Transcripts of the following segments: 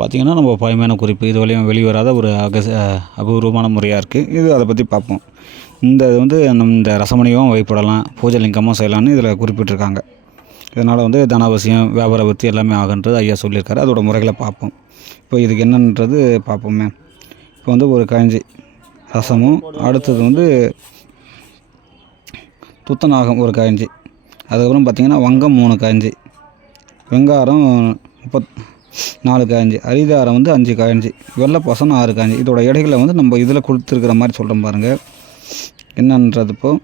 பார்த்திங்கன்னா நம்ம பழமையான குறிப்பு இது வரையும் வெளிவராத ஒரு அகச அபூர்வமான முறையாக இருக்குது இது அதை பற்றி பார்ப்போம். இந்த இது வந்து இந்த ரசமணியும் வழிபடலாம் பூஜை லிங்கமும் செய்யலாம்னு இதில் குறிப்பிட்டிருக்காங்க. இதனால் வந்து தனாவசியம் வியாபார விற்பி எல்லாமே ஆகுன்றது ஐயா சொல்லியிருக்காரு. அதோட முறைகளை பார்ப்போம். இப்போ இதுக்கு என்னன்றது பார்ப்போமே. இப்போ வந்து ஒரு காஞ்சி ரசமும் அடுத்தது வந்து துத்தநாகம் ஒரு காஞ்சி. அதுக்கப்புறம் பார்த்திங்கன்னா வங்கம் மூணு காஞ்சி. வெங்காரம் முப்பத் நாலு காய்ஞ்சி அரிதாரம் வந்து அஞ்சு. காய்ஞ்சி வெள்ளை ஆறு காய்ஞ்சி இதோட எடைகளை வந்து நம்ம இதில் கொடுத்துருக்குற மாதிரி சொல்கிறோம் பாருங்கள் என்னன்றது இப்போது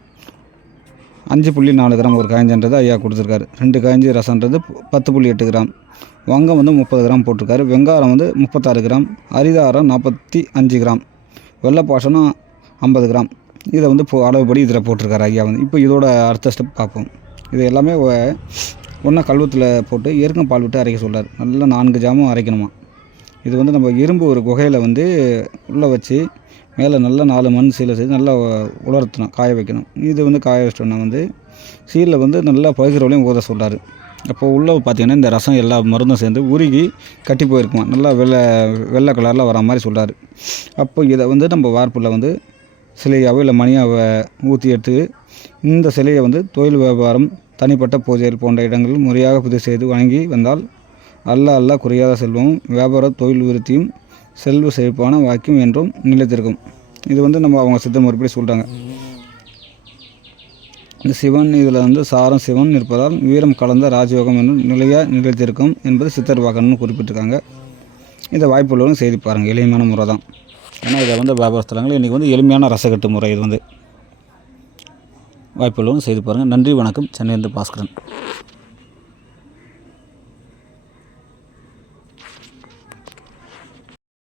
அஞ்சு புள்ளி நாலு கிராம் ஒரு காய்ஞ்சன்றது ஐயா கொடுத்துருக்காரு. ரெண்டு காய்ஞ்சி ரசன்றது பத்து புள்ளி எட்டு கிராம். வங்கம் வந்து முப்பது கிராம் போட்டிருக்காரு. வெங்காரம் வந்து முப்பத்தாறு கிராம். அரிதாரம் நாற்பத்தி அஞ்சு கிராம். வெள்ளைப்பாசனம் ஐம்பது கிராம். இதை வந்து இப்போ அளவுபடி இதில் போட்டிருக்காரு ஐயா வந்து. இப்போ இதோட அடுத்த ஸ்டெப் பார்ப்போம். இது எல்லாமே ஒன்றா கல்வத்தில் போட்டு எருக்கம் பால் விட்டு அரைக்க சொல்றாரு. நல்லா நான்கு ஜாமும் அரைக்கணுமா? இது வந்து நம்ம இரும்பு ஒரு குகையில் வந்து உள்ளே வச்சு மேலே நல்லா நாலு மண் சீலை செய்து நல்லா உலர்த்தணும் காய வைக்கணும். இது வந்து காய வச்சிட்டோம்னா வந்து சீலில் வந்து நல்லா பகுதிரவளையும் ஊத சொல்கிறார் அப்போ உள்ளே பார்த்தீங்கன்னா இந்த ரசம் எல்லா மருந்தும் சேர்ந்து உருகி கட்டி போயிருக்குமா? நல்லா வெள்ளை வெள்ளை கலரில் வர மாதிரி சொல்கிறாரு அப்போ இதை வந்து நம்ம வார்ப்பில் வந்து சிலையாவோ இல்லை மணியாவை ஊற்றி எடுத்து இந்த சிலையை வந்து தொழில் வியாபாரம் தனிப்பட்ட பூஜைகள் போன்ற இடங்களில் முறையாக பதிவு செய்து வணங்கி வந்தால் அல்ல அல்ல குறையாத செல்வமும் வியாபார தொழில் விருத்தியும் செல்வ செழிப்பான வாக்கியம் என்றும் நிலைத்திருக்கும். இது வந்து நம்ம அவங்க சித்த முறைப்படி சொல்கிறாங்க இந்த சிவன் இதில் வந்து சாரம் சிவன் இருப்பதால் வீரம் கலந்த ராஜயோகம் என்னும் நிலையாக நிலைத்திருக்கும் என்பது சித்தர் வாக்கணும்னு குறிப்பிட்டிருக்காங்க. இதை வாய்ப்புள்ளவங்க செய்து பாருங்கள் எளிமையான முறை தான். ஏன்னா இதை வந்து வியாபார ஸ்தலங்கள் இன்றைக்கி வந்து எளிமையான ரசக்கட்டு முறை இது வந்து வாய்ப்புள்ளவங்க செய்து பாருங்கள் நன்றி வணக்கம். சென்னையிலிருந்து பாஸ்கரன்.